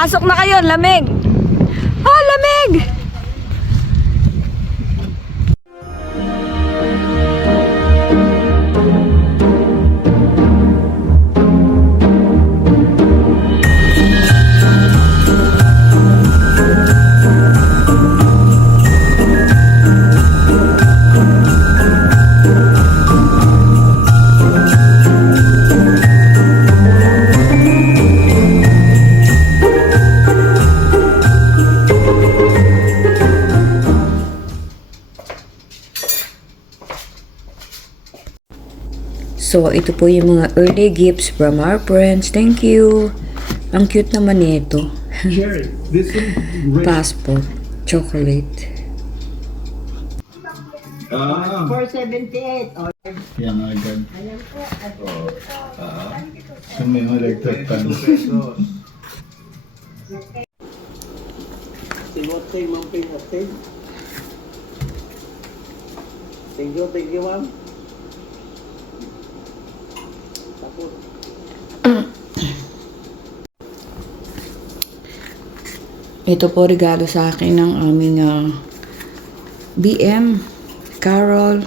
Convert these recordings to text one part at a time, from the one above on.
Pasok na kayo, lamig. Oh, lamig! So, ito po yung mga early gifts from our friends. Thank you. Ang cute naman nito. Jerry, this one. Passport. Chocolate. 478. Oh, Yan agad. ayan po. So may electric pan. Timothy, Ma'am Timothy. Thank you, ma'am. Tapos, Ito po regalo sa akin ng aming BM, Carol,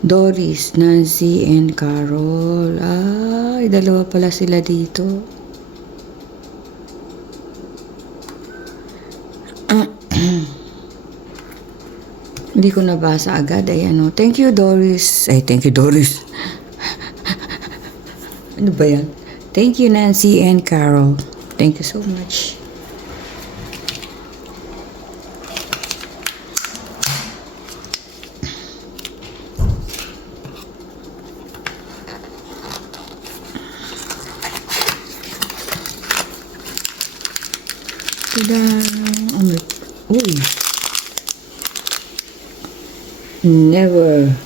Doris, Nancy, and Carol. Ay, dalawa pala sila dito. Hindi ko nabasa agad. Ayan, oh. Thank you, Doris. Ay, thank you, Doris. Ano ba yan? Thank you, Nancy and Carol. Thank you so much. Tada! Uy! Never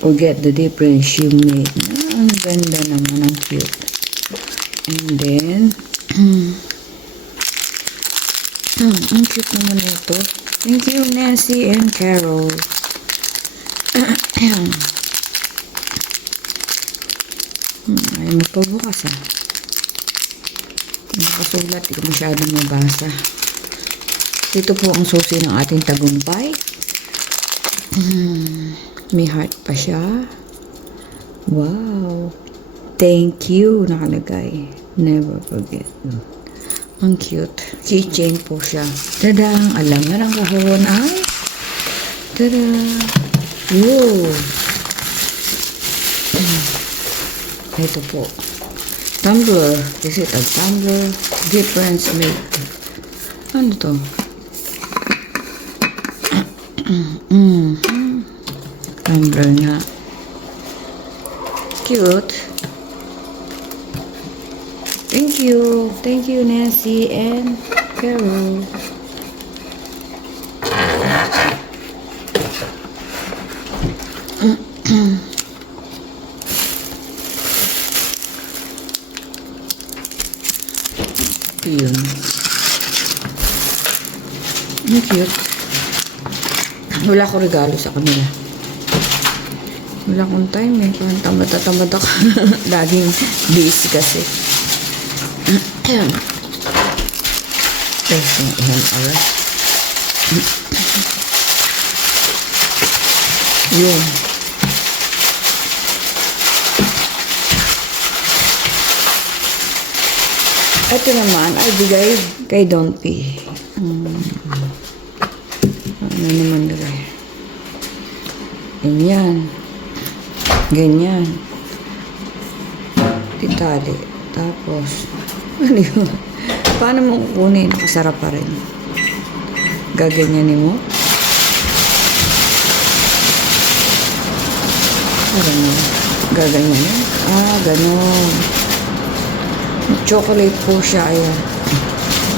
forget the difference you made. Ang ganda naman, ang cute. And then, ang cute naman ito. Thank you, Nancy and Carol. Ayaw mo pa bukas, ah. Nakasulat, hindi ko masyadong mabasa. Ito po ang susi ng ating tagumpay. May heart pa siya. Wow. Thank you, nakalagay. Never forget. Ang cute. Keychain po siya. Tadang! Alam na ng kahon ay. Tada! Whoa! Ito po. Tumbler. Is it a tumbler? Difference make. Ano to? Tumbler nga. Cute. Thank you. Thank you, Nancy and Carol. Yun. Ang cute. Wala ko regalo sa kanila. Wala akong time eh. Parang tamad ako. Laging busy kasi. Tapos yung ihan oras. Yun. Ito naman ay bigay kay Don P. Ano naman nila? Ganyan. Ganyan. Titali. Tapos, ano yun? Paano mo kukunin? Masarap pa rin. Gaganyanin mo? Parang gaganyanin? Ah, ganon. Chocolate po siya, ayan.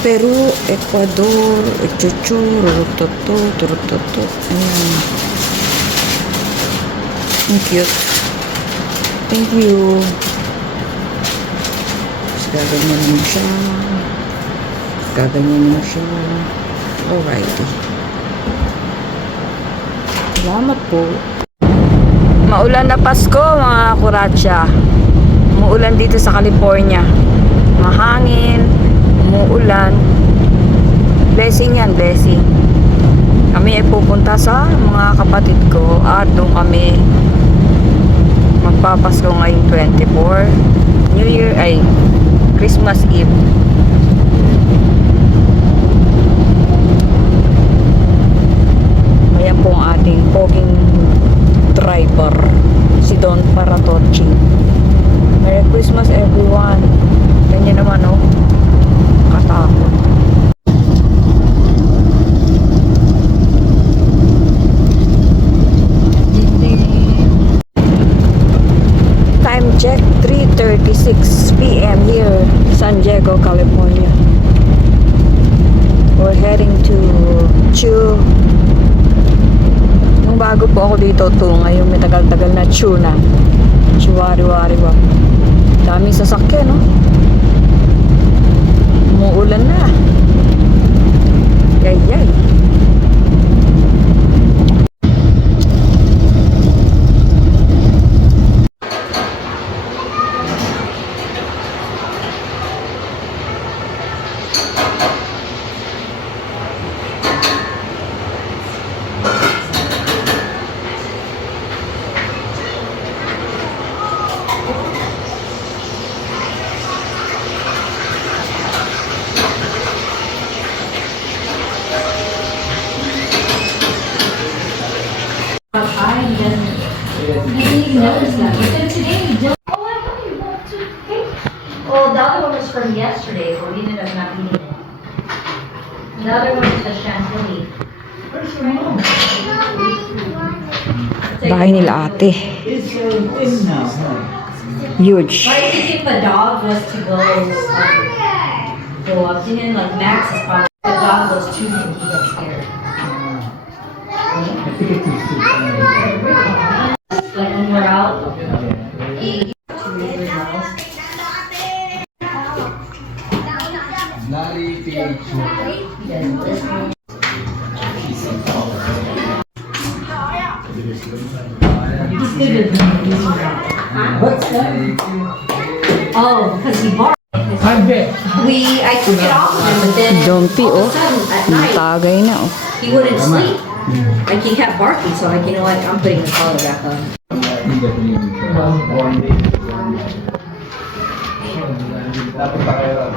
Peru, Ecuador, Chuchu, Rurutoto. Ayan. Ang cute. Thank you. Tapos gaganyan mo siya. Alrighty. Salamat po. Maulan na Pasko, mga kuratsya. Umuulan dito sa California. mahangin, umuulan. Blessing yan, blessing. Kami ay pupunta sa mga kapatid ko at doon kami magpapasko ngayong 24. New Year ay Christmas Eve. Ayan po ang ating poging driver, si Don Paratocci. Merry Christmas everyone. Ganyan naman oh, katakot. Time check 3:36 p.m. here, San Diego, California. We're heading to Chu. Nung bago po ako dito to, ngayon may tagal-tagal na Chu na. Chiwari-wari-wa. Daming sasakyan, no? Umuulan na. Yay-yay. Oh, the other one was from yesterday, but we ended up not eating it. The other one is the chantilly. Where's your mom? Bahay nila ate. It's in now, huh? Huge. Why do you think the dog was to go up to him? Like Max is probably the dog goes to him, he gets scared. I think it's in Like when we're out, he two river girls. Larry PH. He's good with me. What's that? Oh, because he barked. I took it off of him, but then Jumpy, all oh. of a sudden at night Tagay na, oh. he wouldn't sleep. Like he kept barking, so like, you know what? I'm putting the collar back on. Dapat pa kayo.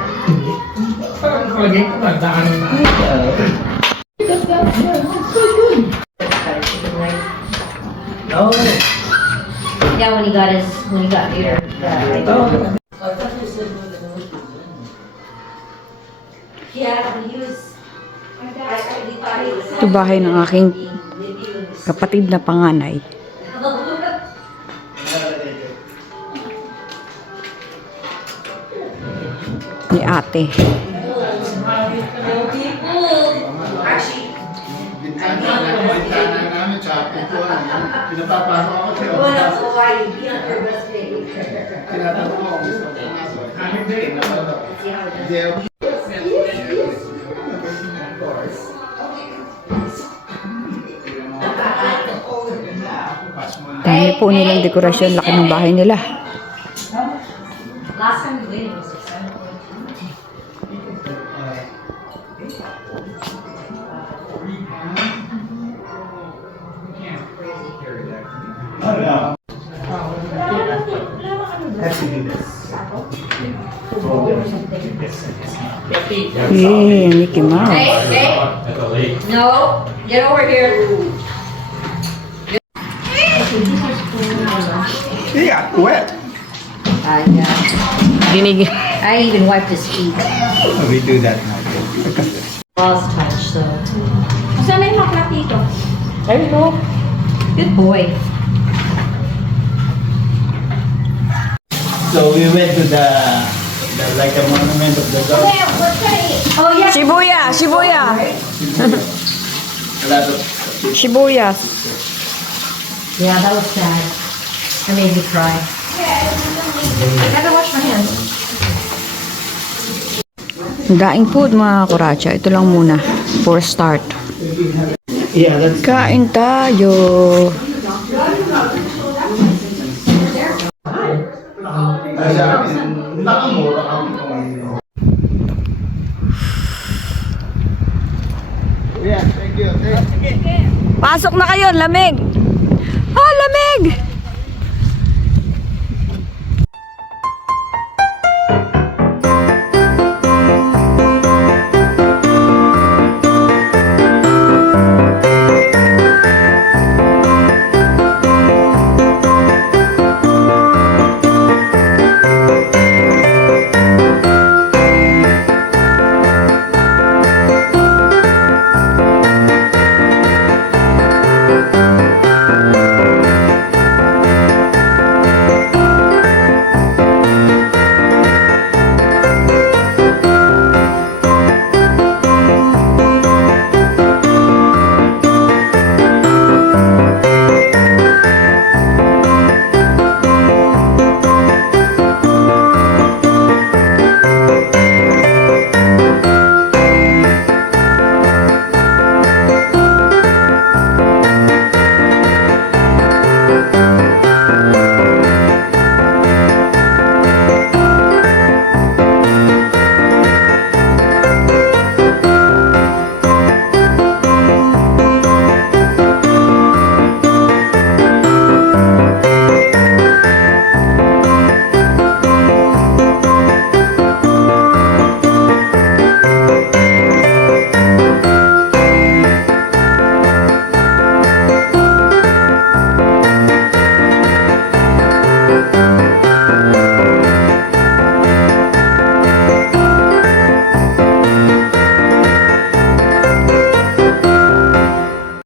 No. Yeah, when he got here. Yeah, he was. Ito bahay ng aking kapatid na panganay. Ni ate. Bintana namin, tsaka pintuan. Pinapapasok ako siya. Tinatanong ako kung gusto ko pumasok. Hindi. Dami po nilang dekorasyon. Laki ng bahay nila. Last time we waited was 7:42. Yeah, Mickey Mouse. Hey, no, get over here. He got wet. Ginig. I even wiped his feet. We do that now. Lost touch, so. Saan na yung maklat dito? There you go. Good boy. So we went to the like a monument of the gods. Oh, yeah. Shibuya! Shibuya! A lot of Shibuya. Yeah, that was sad. That made me cry. I gotta wash my hands. Daing food mga kuracha. Ito lang muna. For start. yeah, that's Kain tayo. nakamura kami kung Pasok na kayo, lamig.